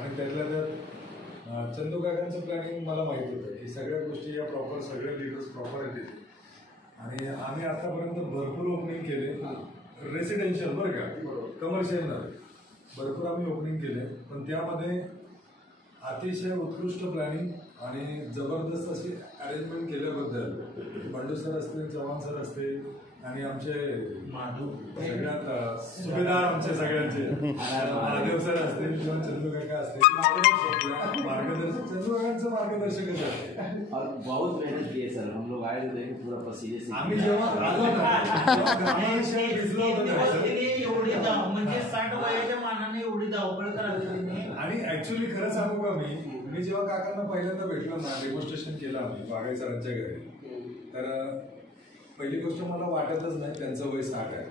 आणि त्यातल्या त्यात चंदू काकांचं प्लॅनिंग मला माहीत होतं की सगळ्या गोष्टी या प्रॉपर, सगळे लिडर्स प्रॉपर येतील. आणि आम्ही आतापर्यंत भरपूर ओपनिंग केले, रेसिडेन्शियल बरं का, कमर्शियल नाही, भरपूर आम्ही ओपनिंग केले. पण त्यामध्ये अतिशय उत्कृष्ट प्लॅनिंग आणि जबरदस्त अशी अरेंजमेंट केल्याबद्दल बंडू सर असतील, चव्हाण सर असतील आणि आमचे सगळ्यात सुभेदार आमचे सगळ्यांचे महादेव सर असतील किंवा चंदू काका असतील, मार्गदर्शक चंदू काकांचं मार्गदर्शकच आहे. बहुत मेहनत की है सर, हम लोग आए थे पूरा पसीने से. आम्ही जेव्हा आलो ना भिजलो होतो म्हणजे 60 वयाच्या मानाने एवढी धावपळ करावी. आणि ऍक्च्युली खरं सांगू का, मी जेव्हा काकांना पहिल्यांदा भेटलो ना, डेमॉन्स्ट्रेशन केलं आम्ही वाघाई सरांच्या घरी, तर पहिली गोष्ट मला वाटतच नाही त्यांचं वय 60 आहे.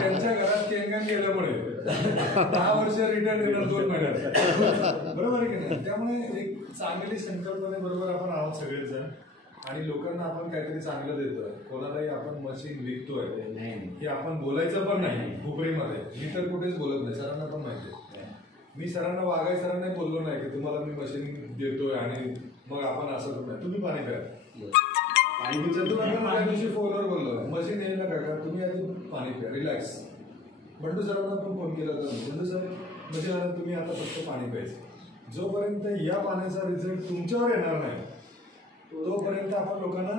त्यांच्या घरात केंगण गेल्यामुळे 10 वर्ष रिटायर येणार 2 महिन्यात, बरोबर आहे की नाही. त्यामुळे एक चांगली संकल्पनेबरोबर आपण आहोत सगळेजण आणि लोकांना आपण काहीतरी चांगलं देतोय. कोणालाही आपण मशीन विकतोय की आपण बोलायचं पण नाही हुबळीमध्ये, मी तर कुठेच बोलत नाही, सरांना पण माहिती आहे. मी सरांना वाघाई सरांना बोललो नाही की तुम्हाला मी मशीन देतोय आणि मग आपण असं नाही, तुम्ही पाणी प्या. आणि मी त्या दिवशी फोनवर बोललो, मशीन येईल ना काका, तुम्ही आधी पाणी प्या, रिलॅक्स. बंडू सरांना पण फोन केला होता, बंडू सर मशीन आला, तुम्ही आता फक्त पाणी प्यायचं. जोपर्यंत या पाण्याचा रिझल्ट तुमच्यावर येणार नाही तोपर्यंत आपण लोकांना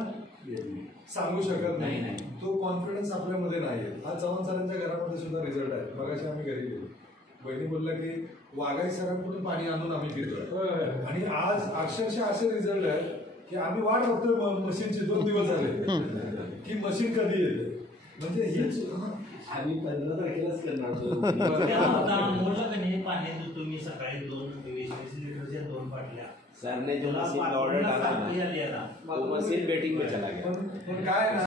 सांगू शकत नाही. तो कॉन्फिडन्स आपल्यामध्ये नाही आहे. आज चव्हाण सरांच्या घरामध्ये सुद्धा रिझल्ट आहे. मगाशी आम्ही घरी गेलो, बहिणी बोलल्या की वाघाई सरांकडून पाणी आणून आम्ही पितोय. आणि आज अक्षरशः असे रिझल्ट आहेत की आम्ही वाट बघतोय मशीनची, 2 दिवस झाले की मशीन कधी येते. म्हणजे हीच आम्ही 15 तारखेलाच करणार होतो. पाणी तुम्ही सकाळी 20-20 लिटरच्या 2 बाटल्या सर ने जो मशीन ऑर्डर डाला ना, वो मशीन वेटिंग में चला गया. पण काय